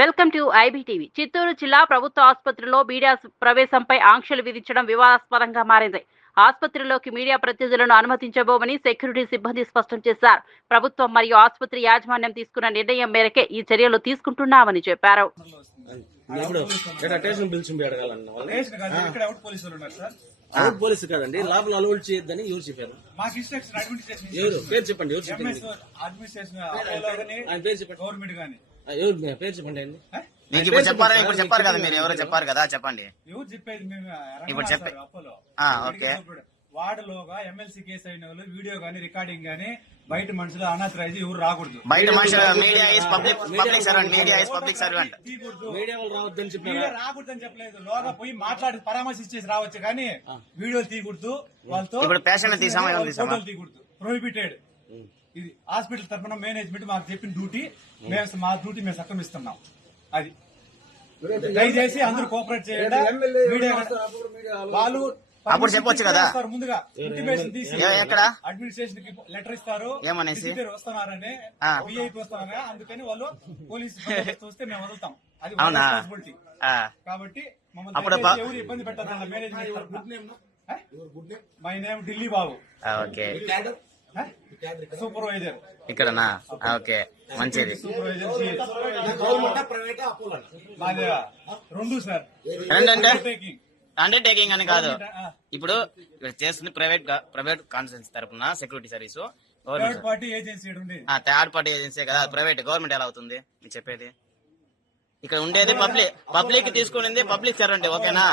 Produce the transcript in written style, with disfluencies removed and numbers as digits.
Welcome to IBTV. Chittoor జిల్లా ప్రభుత్వ ఆసుపత్రిలో మీడియా ప్రవేశంపై ఆంక్షలు విధించడం వివాదాస్పదంగా మారింది. ఆసుపత్రిలోకి మీడియా ప్రతినిధులను అనుమతించబోమని సెక్యూరిటీ సిబ్బంది స్పష్టం చేశారు. ప్రభుత్వం మరియు ఆసుపత్రి యాజమాన్యం తీసుకున్న నిర్ణయం మేరకే ఈ చర్యలు తీసుకుంటున్నామని చెప్పారు. పోలీసు కాదండి, లోపల అలౌడ్ చేయొద్దని ఎవరు చెప్పారు? ఎవరు పేరు చెప్పండి, ఎవరు చెప్పండి, ఆయన పేరు చెప్పండి, గవర్నమెంట్ కానీ ఎవరు పేరు చెప్పండి అండి. మీకు ఇప్పుడు చెప్పారు కదా, మీరు ఎవరో చెప్పారు కదా, చెప్పండి. ఎవరు చెప్పేది? మేము ఇప్పుడు చెప్పే ఓకే. వార్డులోగా ఎమ్మెల్సీ కేసు అయిన వాళ్ళు వీడియో గానీ రికార్డింగ్ గానీ బయట మనుషులు అనాథరైజ్ ఎవరు రాకూడదు. బయట మనుషులు media is public servant, media is public servant. Media వాళ్ళు రావద్దని చెప్పారు. రాకూడదని చెప్పలేదు, లోగా పోయి మాట్లాడి పరామర్శించేసి రావచ్చు కానీ వీడియోలు తీయకూడదు. వాళ్ళతో ఇప్పుడు పేషెంట్ తీసామా, ఫోటోలు తీయకూడదు, ప్రొహిబిటెడ్. ఇది హాస్పిటల్ తరఫున మేనేజ్మెంట్ మాకు చెప్పిన డ్యూటీ, మా డ్యూటీ మేము సక్రమిస్తున్నాం. అది దయచేసి అందరూ కోఆపరేట్ చేయండి. మీడియా వాళ్ళు అప్పుడు చెప్పొచ్చు కదా ముందుగా ఇంటిమేషన్ తీసి ఎక్కడ అడ్మినిస్ట్రేషన్ కి లెటర్ ఇస్తారు, ఏమనేసి వస్తున్నారని విఐపి వస్తున్నారా, అందుకని వాళ్ళు పోలీసు వస్తే మేము వదులుతాం. అది రెస్పాన్సిబిలిటీ. కాబట్టి మమ్మల్ని ఎవరు ఇబ్బంది పెట్టారు management. My name Delhi Babu, supervisor ఇక్కడనా? ఓకే, మంచిది. రెండు సార్, అండర్టేకింగ్ అని కాదు. ఇప్పుడు చేస్తుంది ప్రైవేట్ కాన్సెన్స్ తరఫున security service, third party agency. Third party agency కదా, ప్రైవేట్. గవర్నమెంట్ ఎలా అవుతుంది మీరు చెప్పేది? ఇక్కడ ఉండేది పబ్లిక్ తీసుకునేది పబ్లిక్ సర్వెంట్, ఓకేనా?